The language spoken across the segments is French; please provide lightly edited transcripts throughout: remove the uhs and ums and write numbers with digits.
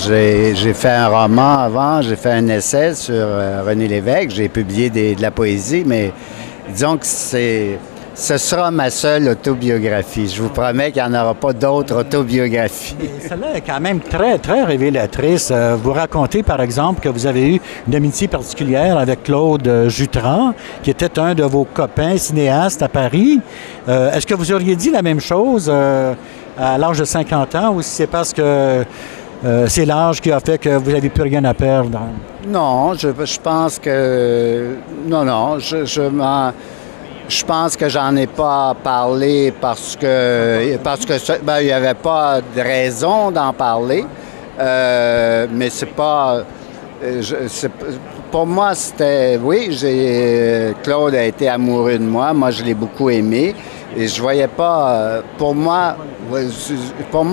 J'ai fait un roman avant, j'ai fait un essai sur René Lévesque, j'ai publié de la poésie, mais disons que ce sera ma seule autobiographie. Je vous promets qu'il n'y en aura pas d'autres autobiographies. Celle-là est quand même très, très révélatrice. Vous racontez, par exemple, que vous avez eu une amitié particulière avec Claude Jutras, qui était un de vos copains cinéastes à Paris. Est-ce que vous auriez dit la même chose à l'âge de 50 ans, ou si c'est parce que c'est l'âge qui a fait que vous n'avez plus rien à perdre? Non, je pense que... Non, je pense que j'en ai pas parlé parce que il n'y avait pas de raison d'en parler. Mais c'est pas... pour moi, c'était... Oui, Claude a été amoureux de moi. Moi, je l'ai beaucoup aimé. Et je voyais pas... pour moi,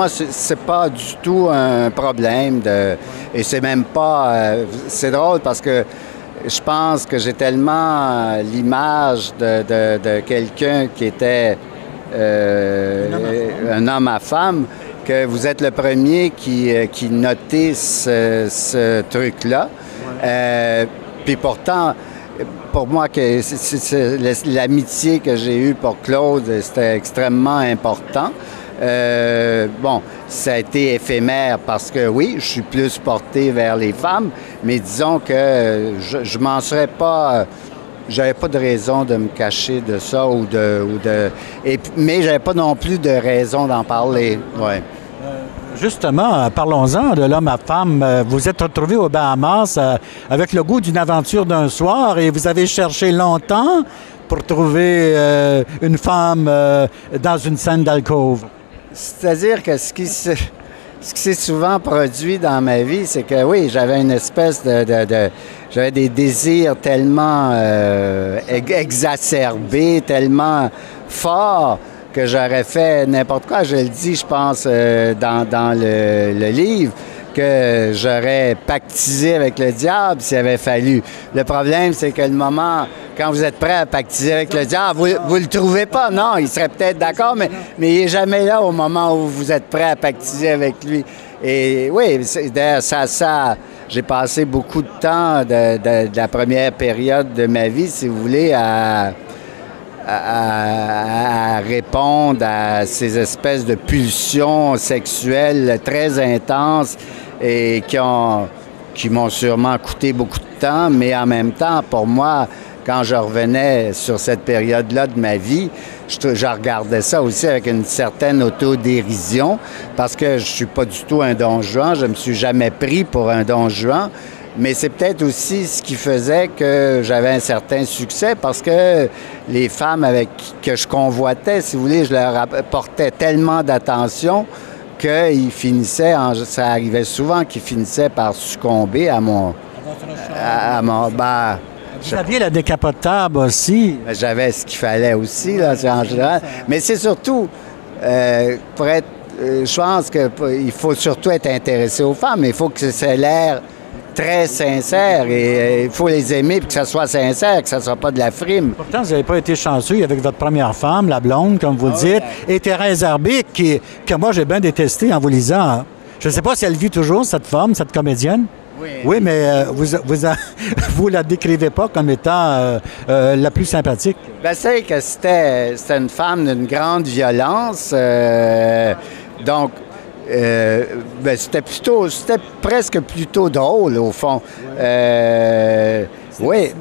c'est pas du tout un problème. Et c'est même pas... c'est drôle parce que je pense que j'ai tellement l'image de quelqu'un qui était un homme à femme que vous êtes le premier qui notait ce truc-là. Puis pourtant, pour moi, l'amitié que j'ai eue pour Claude, c'était extrêmement important. Bon, ça a été éphémère parce que oui, je suis plus porté vers les femmes, mais disons que je m'en serais pas... J'avais pas de raison de me cacher de ça mais j'avais pas non plus de raison d'en parler. Ouais. Justement, parlons-en de l'homme à femme. Vous êtes retrouvé aux Bahamas avec le goût d'une aventure d'un soir et vous avez cherché longtemps pour trouver une femme dans une scène d'alcôve. C'est-à-dire que ce qui s'est souvent produit dans ma vie, c'est que oui, j'avais une espèce j'avais des désirs tellement exacerbés, tellement forts que j'aurais fait n'importe quoi. Je le dis, je pense, dans le livre, que j'aurais pactisé avec le diable s'il avait fallu. Le problème, c'est que le moment, quand vous êtes prêt à pactiser avec le diable, vous le trouvez pas. Non, il serait peut-être d'accord, mais il n'est jamais là au moment où vous êtes prêt à pactiser avec lui. Et oui, ça j'ai passé beaucoup de temps de la première période de ma vie, si vous voulez, à répondre à ces espèces de pulsions sexuelles très intenses et qui m'ont sûrement coûté beaucoup de temps, mais en même temps, pour moi, quand je revenais sur cette période-là de ma vie, je regardais ça aussi avec une certaine autodérision parce que je suis pas du tout un Don Juan, je me suis jamais pris pour un Don Juan. Mais c'est peut-être aussi ce qui faisait que j'avais un certain succès parce que les femmes que je convoitais, si vous voulez, je leur apportais tellement d'attention qu'ils finissaient, ça arrivait souvent qu'ils finissaient par succomber à mon... Vous aviez la décapotable aussi. J'avais ce qu'il fallait aussi, là, en général. Mais c'est surtout, pour être... je pense qu'il faut surtout être intéressé aux femmes, mais il faut que ça ait l'air très sincère et il faut les aimer puis que ça soit sincère, que ça ne soit pas de la frime. Pourtant, vous n'avez pas été chanceux avec votre première femme, la blonde, comme vous le dites, et Thérèse Arbic, que moi j'ai bien détesté en vous lisant. Je ne sais pas si elle vit toujours, cette femme, cette comédienne. Oui, mais vous la décrivez pas comme étant la plus sympathique. Ben, c'est que c'était une femme d'une grande violence. Donc, c'était presque plutôt drôle, au fond. Oui,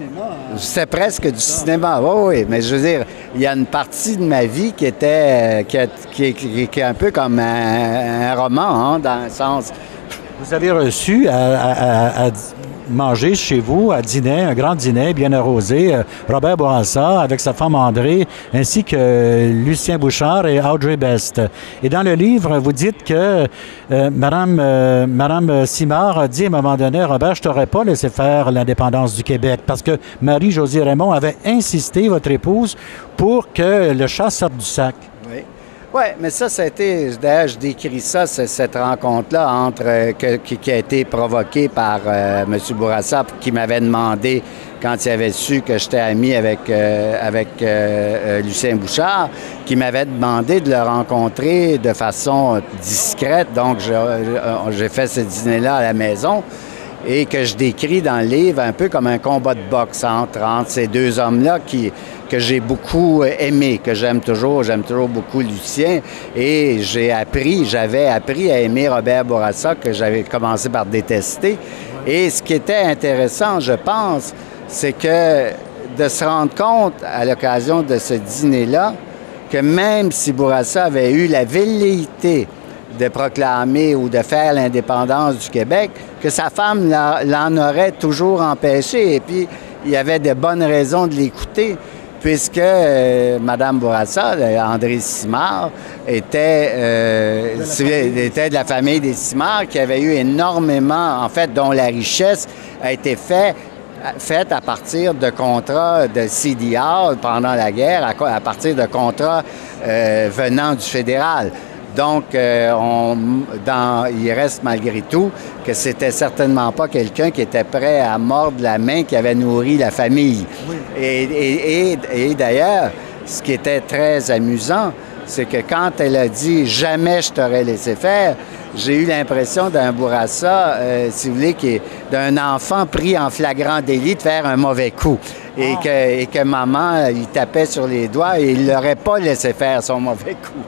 c'était presque du cinéma. Oui, mais je veux dire, il y a une partie de ma vie qui était qui est un peu comme un roman, hein, dans le sens... Vous avez reçu à manger chez vous, à dîner, un grand dîner bien arrosé, Robert Bourassa avec sa femme André, ainsi que Lucien Bouchard et Audrey Best. Et dans le livre, vous dites que Madame Simard a dit à un moment donné, Robert, je t'aurais pas laissé faire l'indépendance du Québec parce que Marie-Josée Raymond avait insisté, votre épouse, pour que le chat sorte du sac. Oui. Oui, mais ça a été, d'ailleurs, je décris ça, cette rencontre-là qui a été provoquée par M. Bourassa, qui m'avait demandé, quand il avait su que j'étais ami avec Lucien Bouchard, qui m'avait demandé de le rencontrer de façon discrète. Donc, j'ai fait ce dîner-là à la maison et que je décris dans le livre un peu comme un combat de boxe entre ces deux hommes-là que j'ai beaucoup aimé, que j'aime toujours beaucoup Lucien. Et j'avais appris à aimer Robert Bourassa, que j'avais commencé par détester. Et ce qui était intéressant, je pense, c'est que de se rendre compte, à l'occasion de ce dîner-là, que même si Bourassa avait eu la velléité de proclamer ou de faire l'indépendance du Québec, que sa femme l'en aurait toujours empêché. Et puis, il y avait de bonnes raisons de l'écouter, puisque Mme Bourassa, André Simard, était de la famille des Simard, qui avait eu énormément, en fait, dont la richesse a été faite à partir de contrats de CDR pendant la guerre, à partir de contrats venant du fédéral. Donc, il reste malgré tout que c'était certainement pas quelqu'un qui était prêt à mordre la main qui avait nourri la famille. Oui. Et d'ailleurs, ce qui était très amusant, c'est que quand elle a dit « jamais je t'aurais laissé faire », j'ai eu l'impression d'un Bourassa, si vous voulez, d'un enfant pris en flagrant délit de faire un mauvais coup. Et que maman, il tapait sur les doigts et il l'aurait pas laissé faire son mauvais coup.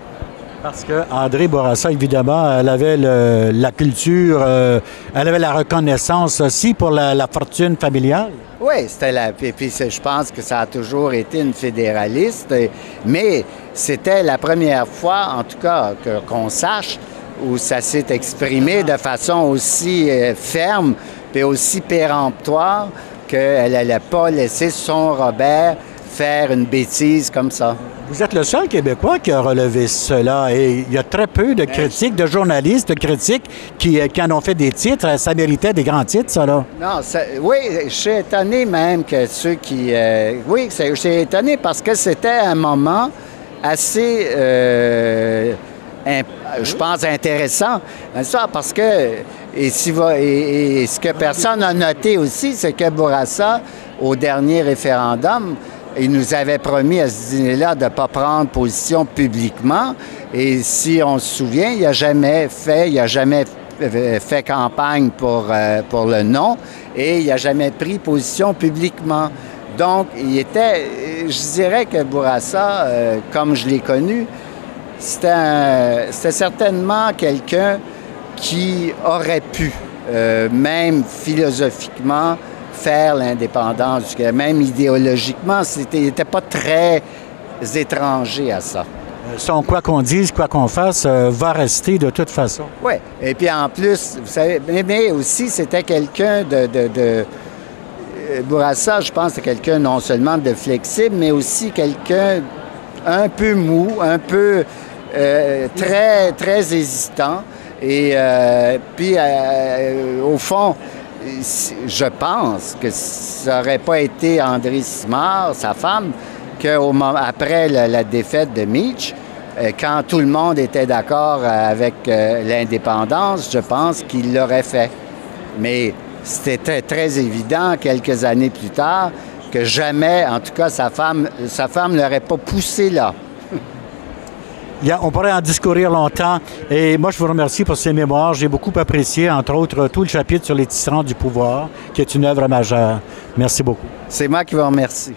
Parce qu'André Bourassa, évidemment, elle avait la culture, elle avait la reconnaissance aussi pour la fortune familiale. Oui, et puis je pense que ça a toujours été une fédéraliste, mais c'était la première fois, en tout cas, qu'on sache, où ça s'est exprimé de façon aussi ferme et aussi péremptoire qu'elle n'allait pas laisser son Robert faire une bêtise comme ça. Vous êtes le seul Québécois qui a relevé cela et il y a très peu de critiques, de journalistes, de critiques qui en ont fait des titres. Ça méritait des grands titres, ça, là? Non, oui, je suis étonné même que ceux qui... oui, je suis étonné parce que c'était un moment assez, je pense, intéressant. Parce que, et ce que personne n'a noté aussi, c'est que Bourassa, au dernier référendum, il nous avait promis à ce dîner-là de ne pas prendre position publiquement. Et si on se souvient, il n'a jamais fait campagne pour le non et il n'a jamais pris position publiquement. Donc, je dirais que Bourassa, comme je l'ai connu, c'était certainement quelqu'un qui aurait pu, même philosophiquement, faire l'indépendance du Québec. Même idéologiquement, il n'était pas très étranger à ça. Son quoi qu'on dise, quoi qu'on fasse, va rester de toute façon. Oui. Et puis en plus, vous savez, mais aussi, c'était quelqu'un Bourassa, je pense, c'était quelqu'un non seulement de flexible, mais aussi quelqu'un un peu mou, un peu très, très hésitant. Et puis, au fond, je pense que ça n'aurait pas été André Simard, sa femme, qu'après la défaite de Meach, quand tout le monde était d'accord avec l'indépendance, je pense qu'il l'aurait fait. Mais c'était très évident, quelques années plus tard, que jamais, en tout cas, sa femme ne l'aurait pas poussé là. On pourrait en discourir longtemps. Et moi, je vous remercie pour ces mémoires. J'ai beaucoup apprécié, entre autres, tout le chapitre sur les tisserands du pouvoir, qui est une œuvre majeure. Merci beaucoup. C'est moi qui vous remercie.